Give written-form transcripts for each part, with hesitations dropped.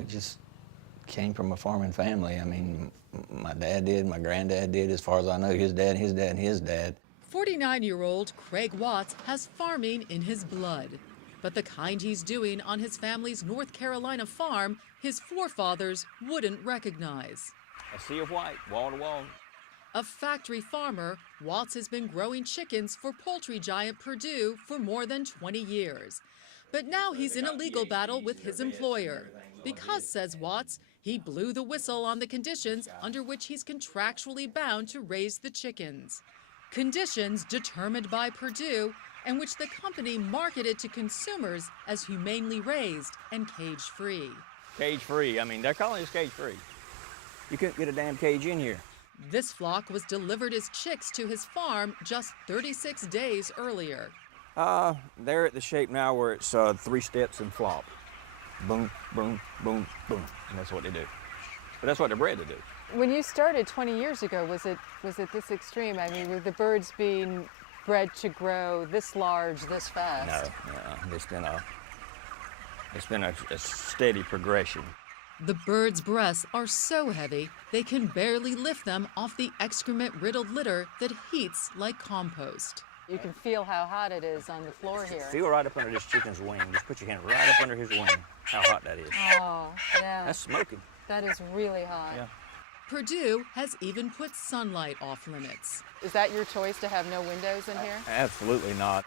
We just came from a farming family. I mean, my dad did, my granddad did, as far as I know, his dad, his dad, and his dad. 49-year-old Craig Watts has farming in his blood. But the kind he's doing on his family's North Carolina farm, his forefathers wouldn't recognize. A sea of white, wall to wall. A factory farmer, Watts has been growing chickens for poultry giant Perdue for more than 20 years. But now he's in a legal battle with his employer because, says Watts, he blew the whistle on the conditions under which he's contractually bound to raise the chickens. Conditions determined by Perdue and which the company marketed to consumers as humanely raised and cage-free. Cage-free, I mean, they're calling this cage-free. You couldn't get a damn cage in here. This flock was delivered as chicks to his farm just 36 days earlier. They're at the shape now where it's 3 steps and flop. Boom, boom, boom, boom, and that's what they do. But that's what they're bred to do. When you started 20 years ago, was it this extreme? I mean, were the birds being bred to grow this large, this fast? No, it's been a steady progression. The birds' breasts are so heavy, they can barely lift them off the excrement-riddled litter that heats like compost. You can feel how hot it is on the floor here. Feel right up under this chicken's wing. Just put your hand right up under his wing, how hot that is. Oh, yeah. That's smoking. That is really hot. Yeah. Perdue has even put sunlight off limits. Is that your choice to have no windows in here? Absolutely not.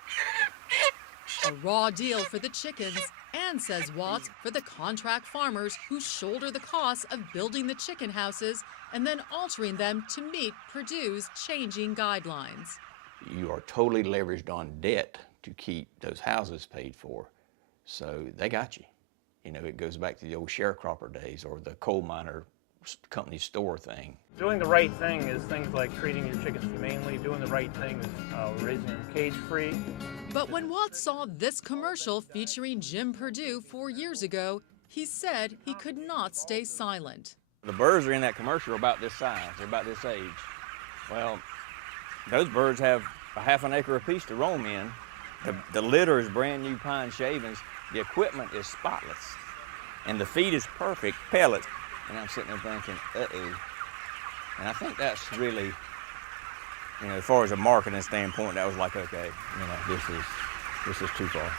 A raw deal for the chickens and, says Watts, for the contract farmers who shoulder the costs of building the chicken houses and then altering them to meet Perdue's changing guidelines. You are totally leveraged on debt to keep those houses paid for. So they got you. You know, it goes back to the old sharecropper days or the coal miner company store thing. Doing the right thing is things like treating your chickens humanely. Doing the right thing is raising them cage-free. But when Watts saw this commercial featuring Jim Perdue 4 years ago, he said he could not stay silent. The birds are in that commercial about this size. They're about this age. Well, those birds have a half an acre apiece to roam in. The litter is brand new pine shavings. The equipment is spotless. And the feed is perfect, pellets. And I'm sitting there thinking, uh-oh. And I think that's really, you know, as far as a marketing standpoint, that was like, okay, you know, this is too far.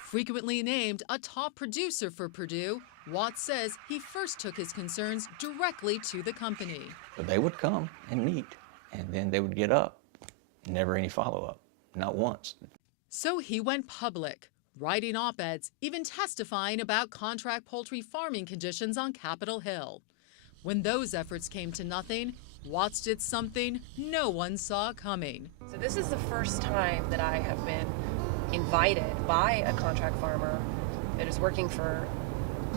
Frequently named a top producer for Perdue, Watts says he first took his concerns directly to the company. But they would come and meet, and then they would get up. Never any follow-up, not once. So he went public, writing op-eds, even testifying about contract poultry farming conditions on Capitol Hill. When those efforts came to nothing, Watts did something no one saw coming. So this is the first time that I have been invited by a contract farmer that is working for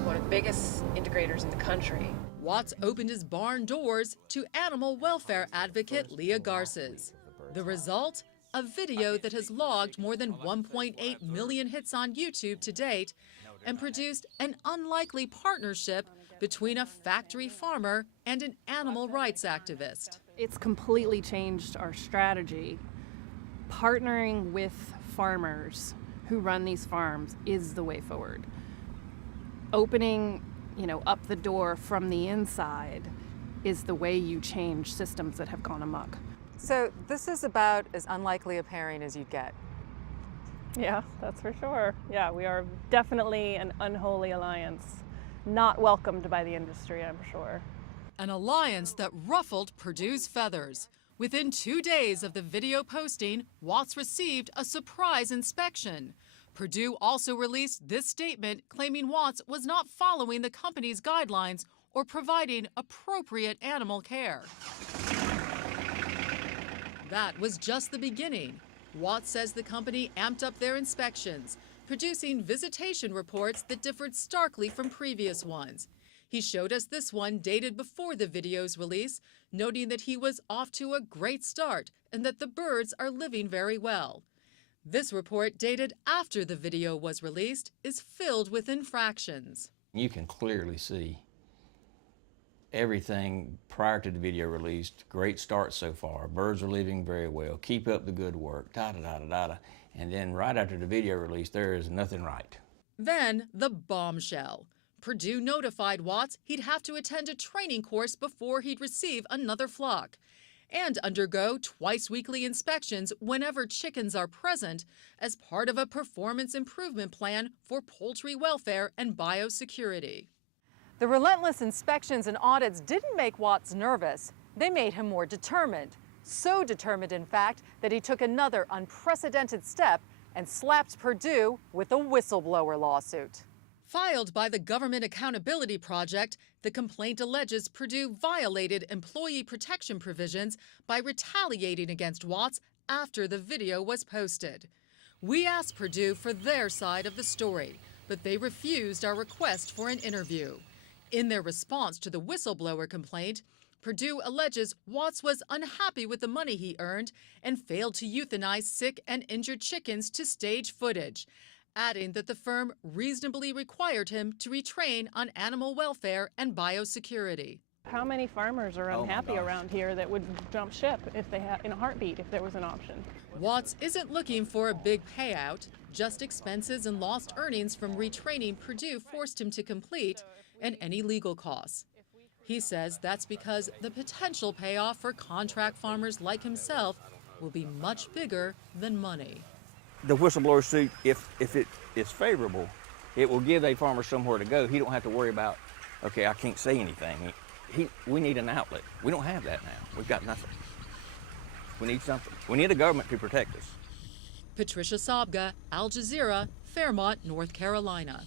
one of the biggest integrators in the country. Watts opened his barn doors to animal welfare advocate Leah Garces. The result? A video that has logged more than 1.8 million hits on YouTube to date and produced an unlikely partnership between a factory farmer and an animal rights activist. It's completely changed our strategy. Partnering with farmers who run these farms is the way forward. Opening, up the door from the inside is the way you change systems that have gone amok. So this is about as unlikely a pairing as you'd get. Yeah, that's for sure. Yeah, we are definitely an unholy alliance. Not welcomed by the industry, I'm sure. An alliance that ruffled Perdue's feathers. Within 2 days of the video posting, Watts received a surprise inspection. Perdue also released this statement claiming Watts was not following the company's guidelines or providing appropriate animal care. That was just the beginning. Watts says the company amped up their inspections, producing visitation reports that differed starkly from previous ones. He showed us this one dated before the video's release, noting that he was off to a great start and that the birds are living very well. This report, dated after the video was released, is filled with infractions. You can clearly see everything prior to the video released. Great start so far. Birds are living very well. Keep up the good work. Da-da-da-da-da. And then right after the video release, there is nothing right. Then the bombshell. Perdue notified Watts he'd have to attend a training course before he'd receive another flock and undergo twice-weekly inspections whenever chickens are present as part of a performance improvement plan for poultry welfare and biosecurity. The relentless inspections and audits didn't make Watts nervous. They made him more determined. So determined, in fact, that he took another unprecedented step and slapped Perdue with a whistleblower lawsuit. Filed by the Government Accountability Project, the complaint alleges Perdue violated employee protection provisions by retaliating against Watts after the video was posted. We asked Perdue for their side of the story, but they refused our request for an interview. In their response to the whistleblower complaint, Perdue alleges Watts was unhappy with the money he earned and failed to euthanize sick and injured chickens to stage footage, adding that the firm reasonably required him to retrain on animal welfare and biosecurity. How many farmers are unhappy around here that would jump ship if they had in a heartbeat if there was an option? Watts isn't looking for a big payout, just expenses and lost earnings from retraining Perdue forced him to complete and any legal costs. He says that's because the potential payoff for contract farmers like himself will be much bigger than money. The whistleblower suit, if it is favorable, it will give a farmer somewhere to go. He don't have to worry about, okay, I can't say anything. We need an outlet. We don't have that now. We've got nothing. We need something. We need a government to protect us. Patricia Sabga, Al Jazeera, Fairmont, North Carolina.